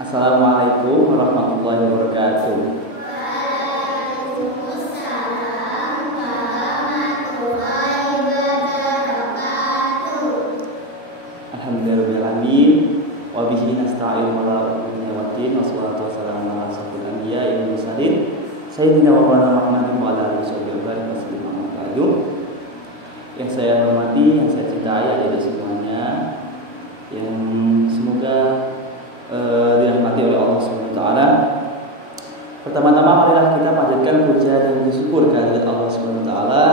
Assalamualaikum warahmatullahi wabarakatuh. Waalaikumsalam warahmatullahi wabarakatuh. Alhamdulillahirobbilalamin. Wa bihi nasta'in ala umuri waddin wassalatu wassalamu ala asyrofil anbiya'i wal mursalin sayyidina wa maulana Muhammadin wa ala alihi wasallam. Yang saya hormati, yang saya cintai adalah semuanya yang semoga dirahmati oleh Allah Subhanahu wa taala. Pertama-tama marilah kita panjatkan puja dan bersyukur kehadirat Allah Subhanahu wa taala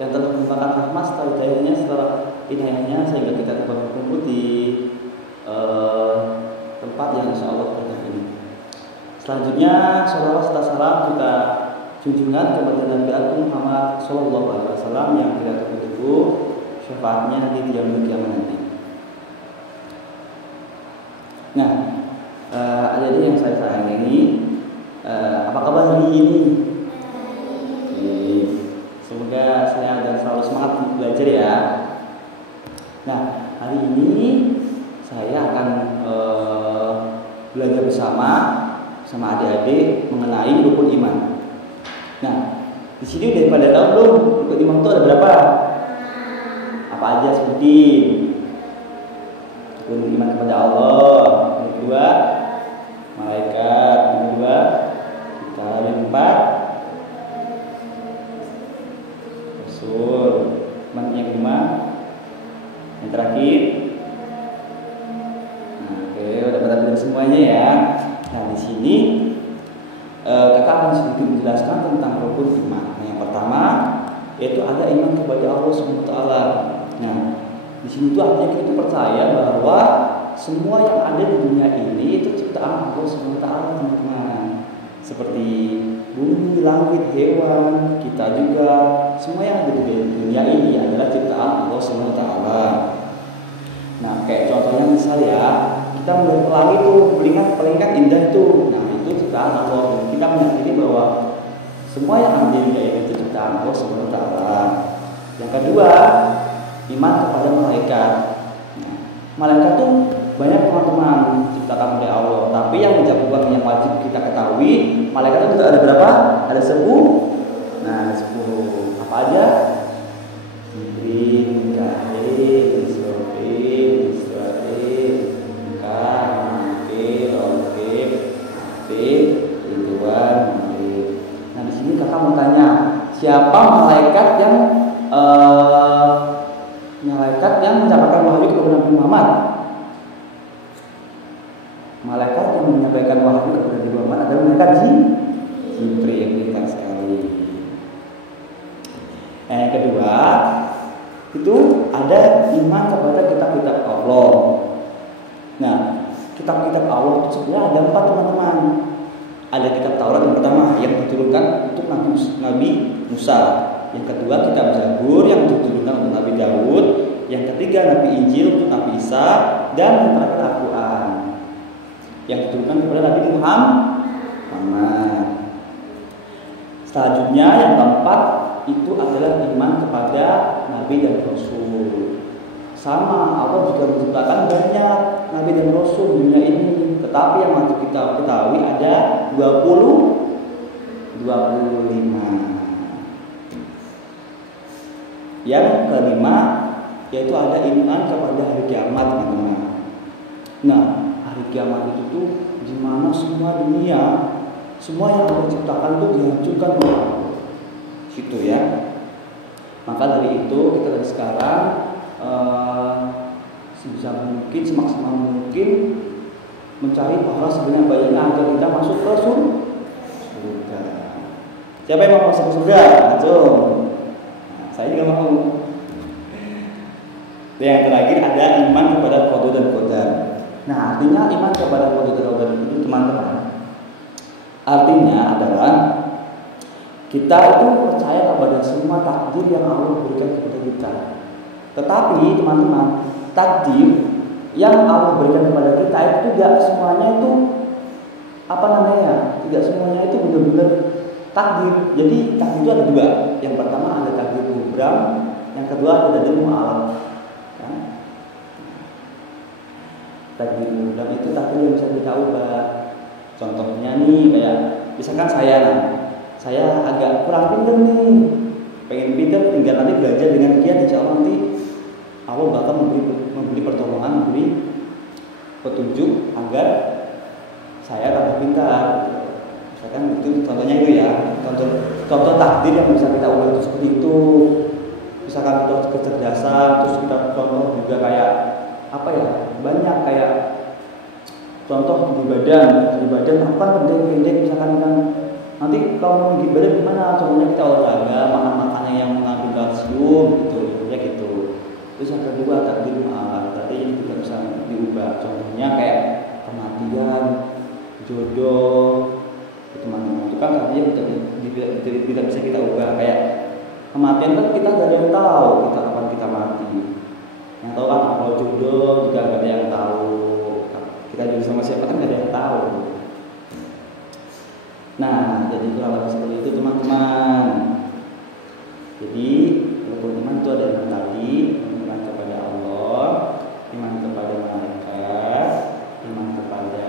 yang telah melimpahkan rahmat serta hidayahnya setelah inayahnya sehingga kita dapat berkumpul di tempat yang insyaallah berkah ini. Selanjutnya salawat serta salam kita junjungan kepada Nabi Agung Muhammad sallallahu alaihi wasallam yang kita tunggu syafaatnya nanti di yaumul kiamat nanti. Nah, jadi yang saya sayangi, apa kabar hari ini? Semoga saya dan selalu semangat belajar ya. Nah, hari ini saya akan belajar bersama adik-adik mengenai rukun iman. Nah, di sini udah pada tahu belum rukun iman itu ada berapa? Apa aja sebutin? Rukun iman kepada Allah, yang kedua malaikat, yang kedua kita, yang keempat Rasul, yang kelima, yang terakhir. Nah, oke, udah pada belajar semuanya ya. Nah, di sini kakak akan sedikit menjelaskan tentang rukun iman. Nah, yang pertama yaitu ada iman kepada Allah Subhanahu wa taala. Nah, di sini tuh artinya kita percaya bahwa semua yang ada di dunia ini itu ciptaan Allah Subhanahu wa taala, teman-teman. Seperti bumi, langit, hewan, kita juga, semua yang ada di dunia ini adalah ciptaan Allah Subhanahu wa taala. Nah, kayak contohnya misal ya, kita melihat pelangi tuh, pelingan indah tuh. Nah, itu ciptaan Allah. Kita meyakini bahwa semua yang ada di dunia ini itu ciptaan Allah Subhanahu wa taala. Yang kedua, iman kepada malaikat. Nah, malaikat tuh banyak teman-teman diciptakan oleh Allah. Tapi yang wajib kita ketahui, malaikat itu ada berapa? Ada 10. Nah, 10. Apa aja? Jibril, Mikail, Israfil, Mikhail, Rakib, Atid, Ridwan, Malik. Nah, di sini kakak mau tanya, siapa malaikat yang menyampaikan wahyu kepada Nabi Muhammad? Malaikat yang menyampaikan wahyu kepada Nabi Muhammad adalah malaikat Jibril, pintar sekali. Yang kedua, itu ada iman kepada kitab-kitab Allah. Nah, kitab-kitab Allah itu sebenarnya ada 4, teman-teman. Ada kitab Taurat yang pertama yang diturunkan untuk Nabi Musa. Yang kedua kitab Zabur yang diturunkan untuk Nabi Daud. Yang ketiga Nabi Injil untuk Nabi Isa. Dan yang terakhir Al-Quran yang diturunkan kepada Nabi Muhammad. Selanjutnya yang keempat itu adalah iman kepada Nabi dan Rasul. Sama, Allah juga menciptakan banyak Nabi dan Rasul di dunia ini. Tetapi yang wajib kita ketahui ada 25. Yang kelima yaitu ada iman kepada hari kiamat, teman-teman. Nah, hari kiamat itu tuh di mana semua dunia, semua yang Allah ciptakan itu dihancurkan oleh Allah. Gitu ya. Maka dari itu kita dari sekarang sebisa mungkin, semaksimal mungkin mencari pahala sebanyak-banyaknya agar kita masuk ke surga. Siapa yang mau masuk surga? Langsung. Nah, saya juga mau. Yang terakhir ada iman kepada qada dan qadar. Nah, artinya iman kepada qada dan qadar itu, teman-teman, artinya adalah kita itu percaya kepada semua takdir yang Allah berikan kepada kita. Tetapi teman-teman, takdir yang Allah berikan kepada kita itu tidak semuanya itu tidak semuanya itu benar-benar takdir. Jadi takdir itu ada 2. Yang pertama ada takdir mubrang, yang kedua ada takdir mu'alaq. takdir, dan itu takdir yang bisa kita ubah. Contohnya nih kayak misalkan saya agak kurang pintar nih, pengen pintar, tinggal nanti belajar dengan giat, insya Allah nanti Allah bakal memberi pertolongan, memberi petunjuk agar saya tambah pintar. Misalkan itu contohnya itu ya, contoh takdir yang bisa kita ubah itu seperti itu. Misalkan contoh kecerdasan, terus kita contoh juga kayak apa ya, banyak kayak contoh di badan apa pendek misalkan kan nanti kalau di badan gimana, contohnya kita olahraga, makan makanan yang mengandung kalsium gitu ya gitu. Terus yang kedua takdir tadi yang tidak bisa diubah, contohnya kayak kematian, jodoh, itu kan artinya tidak bisa kita ubah. Kayak kematian kan kita gak ada yang tahu kita kapan kita mati. Yang tahu kan kalau jodoh juga gak ada yang tahu. Kita jodoh sama siapa kan gak ada yang tahu. Nah, jadi kurang lebih seperti itu teman-teman. Jadi rukun iman itu ada yang tadi, iman kepada Allah, iman kepada malaikat, iman kepada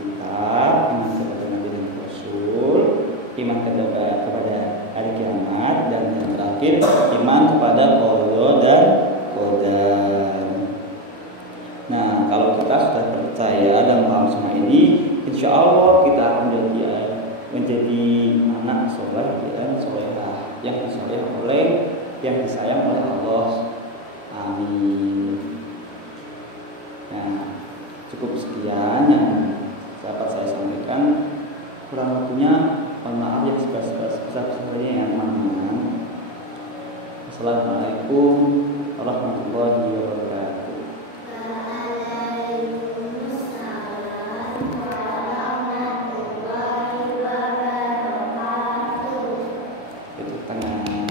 kitab, iman kepada Nabi dan Rasul, iman kepada hari kiamat, dan yang terakhir iman kepada qada dan qadar. Nah, kalau kita sudah percaya dan paham semua ini, insya Allah kita akan menjadi anak soleh dan solehah yang disoleh oleh, yang disayang oleh Allah. Amin. Nah, cukup sekian yang dapat saya sampaikan. Kurang lebihnya mohon maaf yang sebesar-besarnya ya teman-teman. Assalamualaikum warahmatullahi wabarakatuh. Itu tengah.